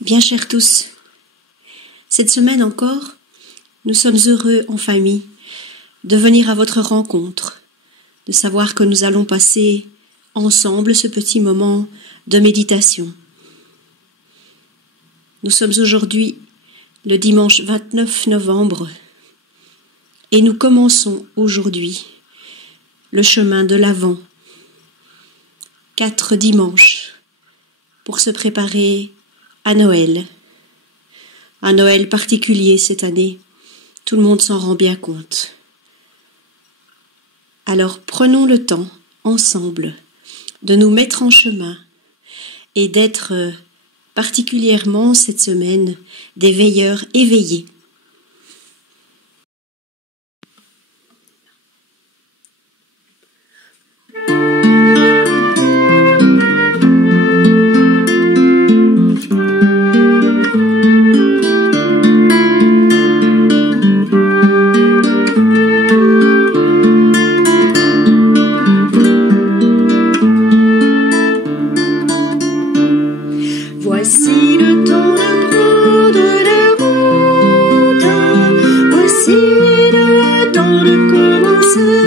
Bien chers tous, cette semaine encore, nous sommes heureux en famille de venir à votre rencontre, de savoir que nous allons passer ensemble ce petit moment de méditation. Nous sommes aujourd'hui le dimanche 29 novembre et nous commençons aujourd'hui le chemin de l'Avent. 4 dimanches pour se préparer à Noël. Un Noël particulier cette année, tout le monde s'en rend bien compte. Alors prenons le temps, ensemble, de nous mettre en chemin et d'être particulièrement cette semaine des veilleurs éveillés. Voici le temps de prendre la route, voici le temps de commencer,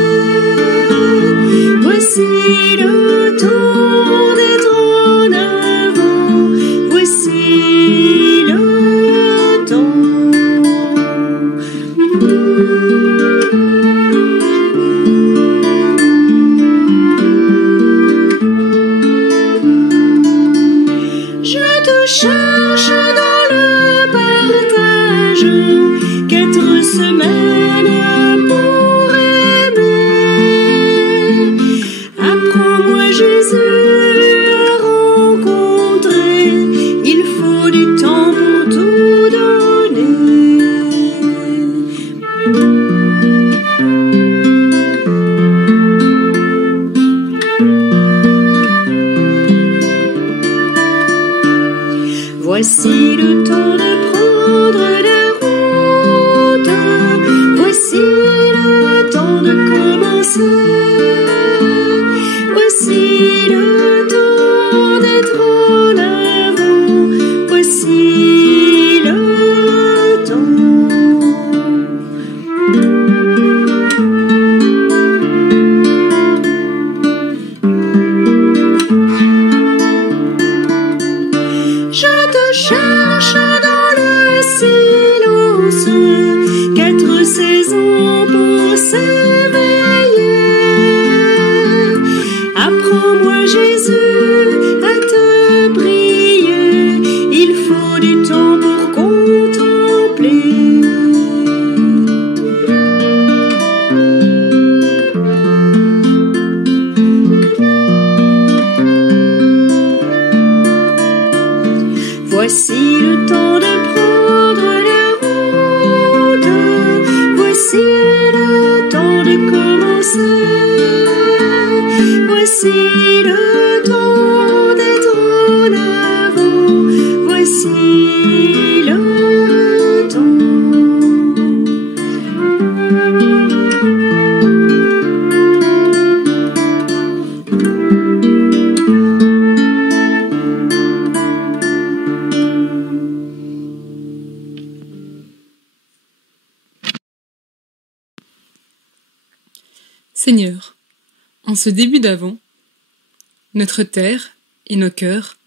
voici le temps d'être en avant, voici le temps. Je te cherche dans le partage, 4 semaines pour aimer. Apprends-moi Jésus à rencontrer, il faut du temps pour tout donner. Voici le temps de prendre la route, voici le temps de commencer, voici le temps d'être en avant, voici le temps. Je te cherche dans le silence, 4 saisons pour s'éveiller. Apprends-moi Jésus à te prier, il faut du temps pour contempler. Voici le temps de prendre la route, voici le temps de commencer, voici le temps d'être en avant, voici le temps. Seigneur, en ce début d'Avent, notre terre et nos cœurs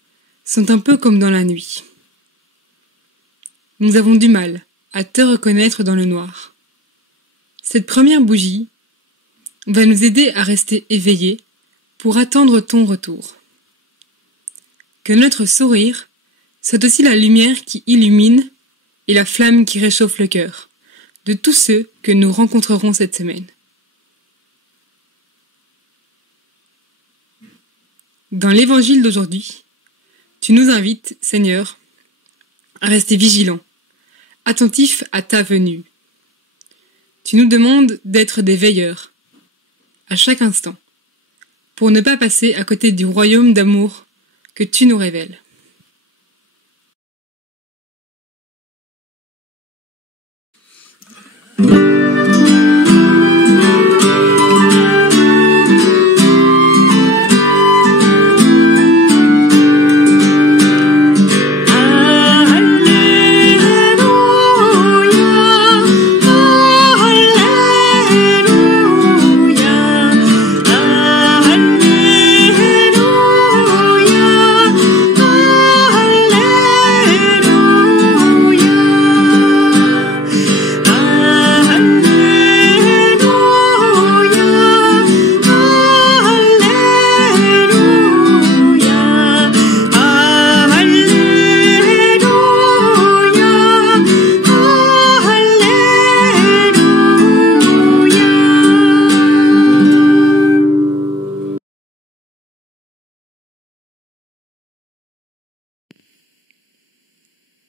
sont un peu comme dans la nuit. Nous avons du mal à te reconnaître dans le noir. Cette première bougie va nous aider à rester éveillés pour attendre ton retour. Que notre sourire soit aussi la lumière qui illumine et la flamme qui réchauffe le cœur de tous ceux que nous rencontrerons cette semaine. Dans l'évangile d'aujourd'hui, tu nous invites, Seigneur, à rester vigilants, attentifs à ta venue. Tu nous demandes d'être des veilleurs, à chaque instant, pour ne pas passer à côté du royaume d'amour que tu nous révèles.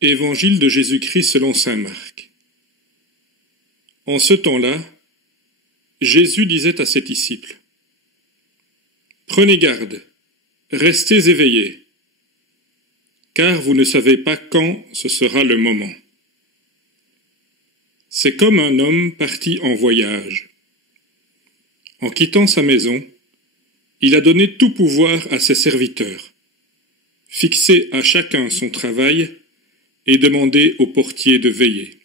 Évangile de Jésus-Christ selon saint Marc. En ce temps-là, Jésus disait à ses disciples : Prenez garde, restez éveillés, car vous ne savez pas quand ce sera le moment. C'est comme un homme parti en voyage. En quittant sa maison, il a donné tout pouvoir à ses serviteurs, fixé à chacun son travail et demandé au portier de veiller.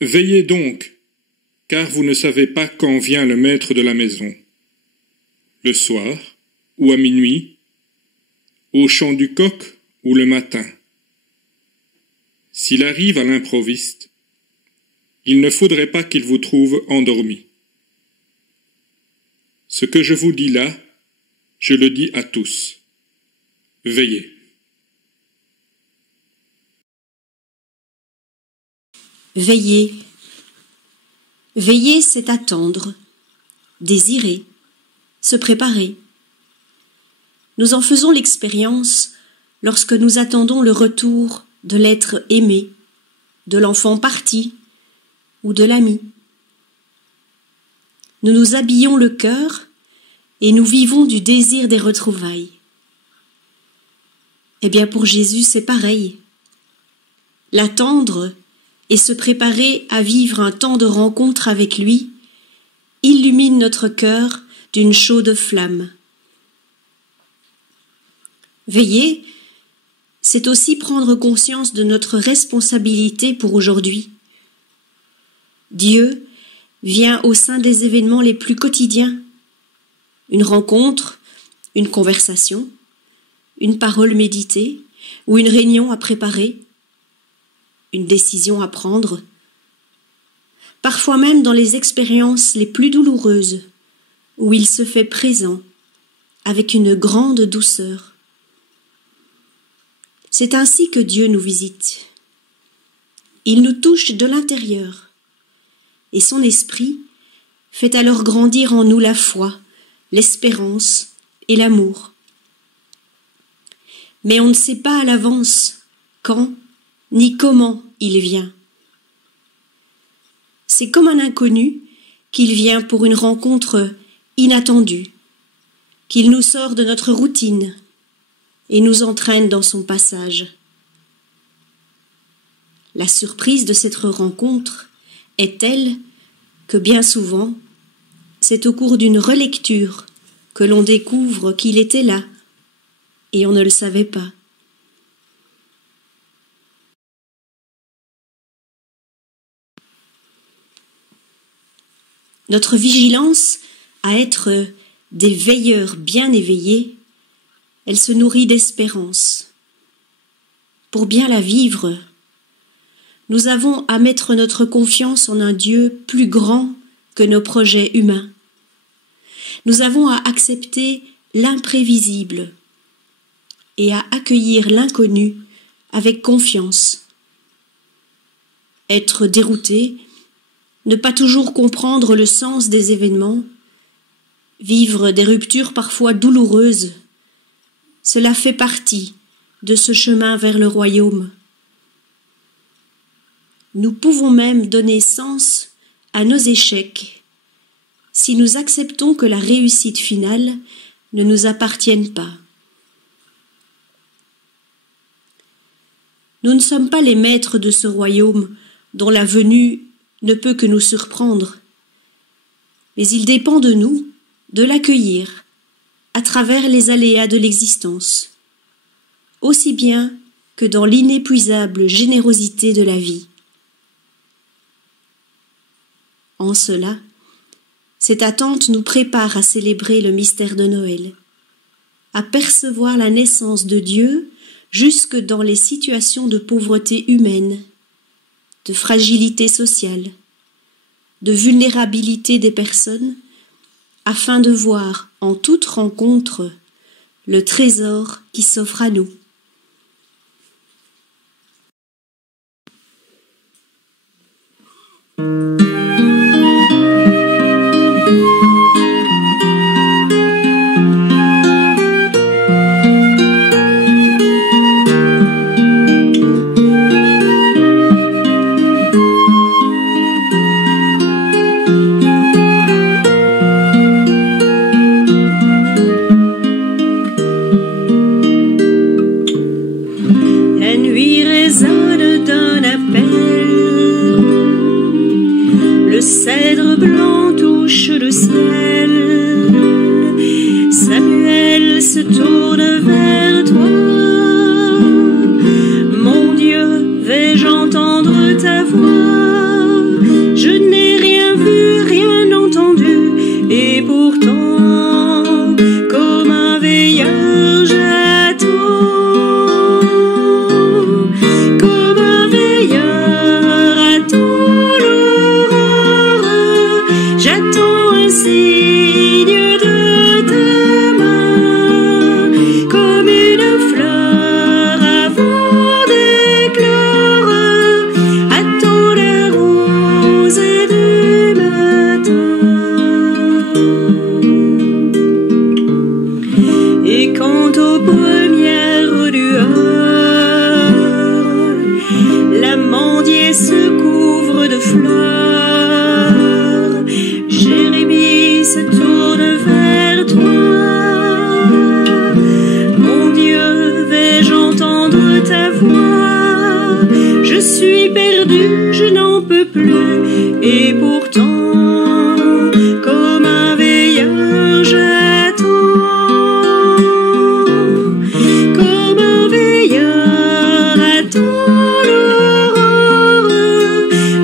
Veillez donc, car vous ne savez pas quand vient le maître de la maison, le soir ou à minuit, au chant du coq ou le matin. S'il arrive à l'improviste, il ne faudrait pas qu'il vous trouve endormi. Ce que je vous dis là, je le dis à tous. Veillez. Veiller. Veiller, c'est attendre, désirer, se préparer. Nous en faisons l'expérience lorsque nous attendons le retour de l'être aimé, de l'enfant parti ou de l'ami. Nous nous habillons le cœur et nous vivons du désir des retrouvailles. Eh bien, pour Jésus, c'est pareil. L'attendre et se préparer à vivre un temps de rencontre avec lui illumine notre cœur d'une chaude flamme. Veiller, c'est aussi prendre conscience de notre responsabilité pour aujourd'hui. Dieu vient au sein des événements les plus quotidiens. Une rencontre, une conversation, une parole méditée ou une réunion à préparer, une décision à prendre, parfois même dans les expériences les plus douloureuses, où il se fait présent avec une grande douceur. C'est ainsi que Dieu nous visite. Il nous touche de l'intérieur, et son esprit fait alors grandir en nous la foi, l'espérance et l'amour. Mais on ne sait pas à l'avance quand ni comment il vient. C'est comme un inconnu qu'il vient pour une rencontre inattendue, qu'il nous sort de notre routine et nous entraîne dans son passage. La surprise de cette rencontre est telle que bien souvent, c'est au cours d'une relecture que l'on découvre qu'il était là et on ne le savait pas. Notre vigilance à être des veilleurs bien éveillés, elle se nourrit d'espérance. Pour bien la vivre, nous avons à mettre notre confiance en un Dieu plus grand que nos projets humains. Nous avons à accepter l'imprévisible et à accueillir l'inconnu avec confiance. Être dérouté, ne pas toujours comprendre le sens des événements, vivre des ruptures parfois douloureuses, cela fait partie de ce chemin vers le royaume. Nous pouvons même donner sens à nos échecs si nous acceptons que la réussite finale ne nous appartienne pas. Nous ne sommes pas les maîtres de ce royaume dont la venue ne peut que nous surprendre, mais il dépend de nous de l'accueillir à travers les aléas de l'existence, aussi bien que dans l'inépuisable générosité de la vie. En cela, cette attente nous prépare à célébrer le mystère de Noël, à percevoir la naissance de Dieu jusque dans les situations de pauvreté humaine, de fragilité sociale, de vulnérabilité des personnes, afin de voir en toute rencontre le trésor qui s'offre à nous. tourne vers toi. Mon Dieu, vais-je entendre ta voix? Je n'ai rien vu, rien entendu, et pourtant, comme un veilleur, j'attends. Comme un veilleur attend l'aurore, j'attends un signe de ta main, comme une fleur avant d'éclore, attends la rose du matin. Et quant aux premières lueurs, l'amandier se couvre de fleurs, Jérémie se tourne vers toi. Mon Dieu, vais-je entendre ta voix? Je suis perdue, je n'en peux plus, et pourtant, comme un veilleur, j'attends. Comme un veilleur attend l'aurore,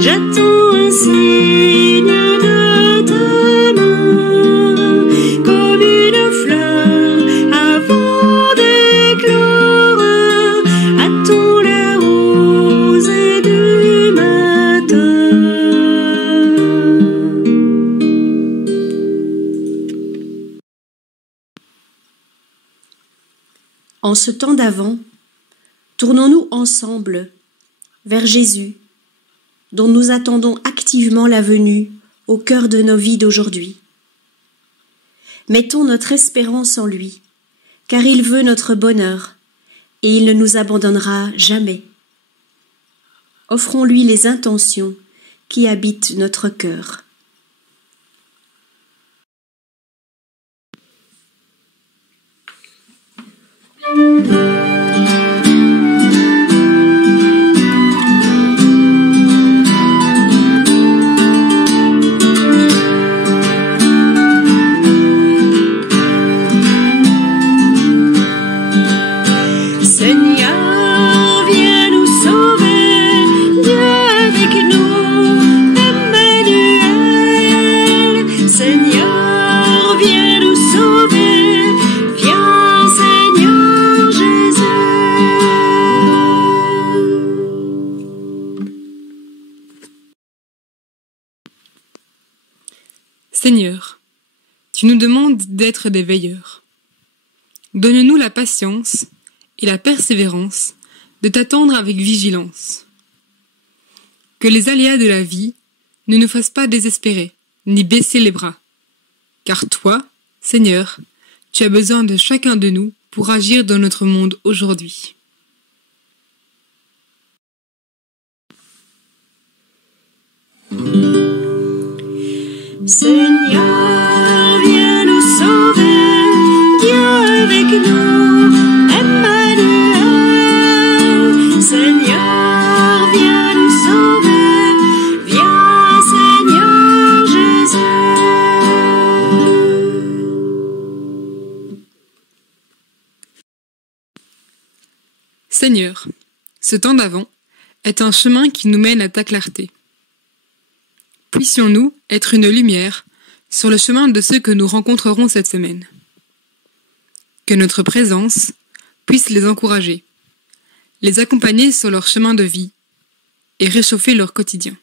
j'attends un signe de ta main, comme une fleur avant d'éclore, attends la rose du matin. En ce temps d'avant, tournons-nous ensemble vers Jésus, dont nous attendons activement la venue au cœur de nos vies d'aujourd'hui. Mettons notre espérance en lui, car il veut notre bonheur et il ne nous abandonnera jamais. Offrons-lui les intentions qui habitent notre cœur. Seigneur, viens nous sauver, Dieu avec nous, Emmanuel. Seigneur, viens nous sauver, viens Seigneur Jésus. Seigneur, tu nous demandes d'être des veilleurs. Donne-nous la patience et la persévérance de t'attendre avec vigilance. Que les aléas de la vie ne nous fassent pas désespérer, ni baisser les bras. Car toi, Seigneur, tu as besoin de chacun de nous pour agir dans notre monde aujourd'hui. Seigneur, viens nous sauver, Dieu avec nous, Emmanuel. Seigneur, viens nous sauver, viens Seigneur Jésus. Seigneur, ce temps d'avant est un chemin qui nous mène à ta clarté. Puissions-nous être une lumière sur le chemin de ceux que nous rencontrerons cette semaine. Que notre présence puisse les encourager, les accompagner sur leur chemin de vie et réchauffer leur quotidien.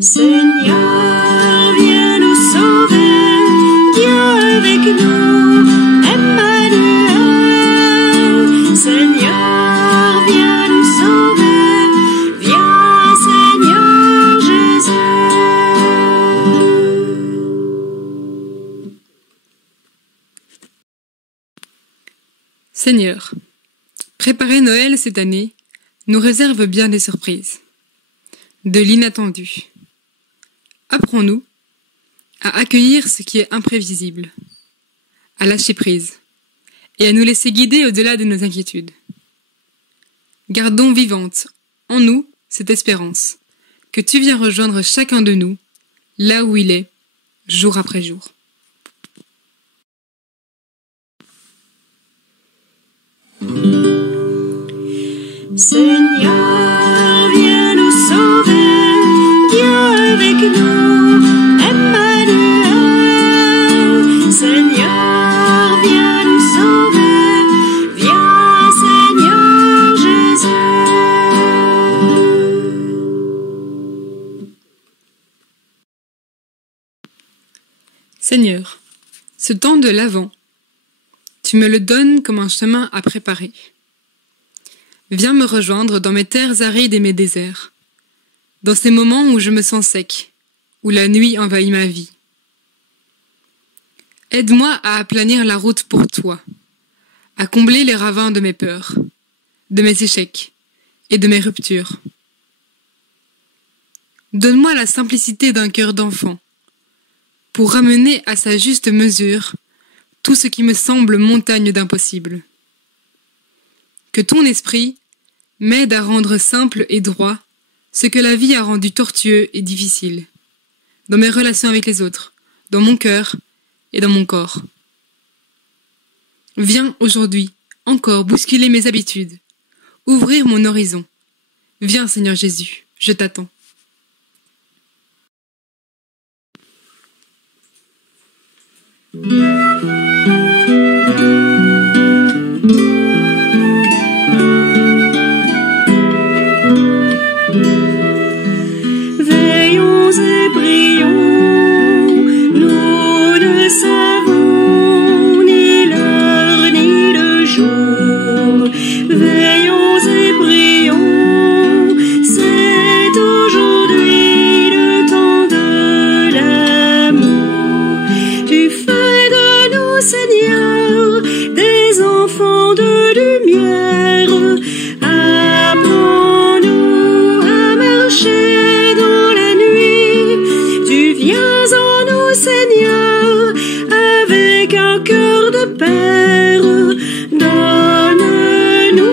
Seigneur, viens nous sauver, Dieu avec nous, Emmanuel. Seigneur, viens nous sauver, viens Seigneur Jésus. Seigneur, préparer Noël cette année nous réserve bien des surprises, de l'inattendu. Apprends-nous à accueillir ce qui est imprévisible, à lâcher prise et à nous laisser guider au-delà de nos inquiétudes. Gardons vivante en nous cette espérance que tu viens rejoindre chacun de nous là où il est, jour après jour. Seigneur, viens nous sauver, viens avec nous, Emmanuel. Seigneur, viens nous sauver, viens Seigneur Jésus. Seigneur, ce temps de l'Avent, tu me le donnes comme un chemin à préparer. Viens me rejoindre dans mes terres arides et mes déserts, dans ces moments où je me sens sec, où la nuit envahit ma vie. Aide-moi à aplanir la route pour toi, à combler les ravins de mes peurs, de mes échecs et de mes ruptures. Donne-moi la simplicité d'un cœur d'enfant, pour ramener à sa juste mesure tout ce qui me semble montagne d'impossible. Que ton esprit m'aide à rendre simple et droit ce que la vie a rendu tortueux et difficile, dans mes relations avec les autres, dans mon cœur et dans mon corps. Viens aujourd'hui encore bousculer mes habitudes, ouvrir mon horizon. Viens Seigneur Jésus, je t'attends. Veillons et prions, nous ne savons ni l'heure ni le jour. Veillons et prions, c'est aujourd'hui le temps de l'amour. Tu fais de nous, Seigneur, des enfants de lumière. Apprends-nous à marcher dans la nuit. Tu viens en nous, Seigneur, avec un cœur de père. Donne-nous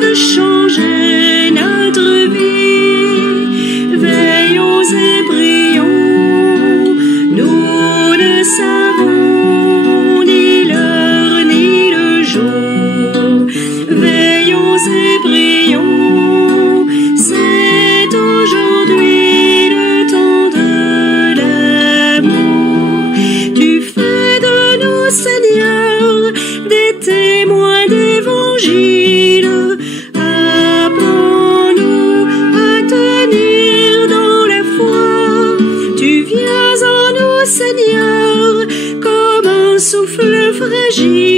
de changer notre vie. Veillons et prions, nous ne savons ni l'heure ni le jour. Veillons et prions, c'est aujourd'hui le temps de l'amour. Tu fais de nous, Seigneur, des témoins d'évangile. Apprends-nous à tenir dans la foi. Tu viens en nous, Seigneur, comme un souffle fragile.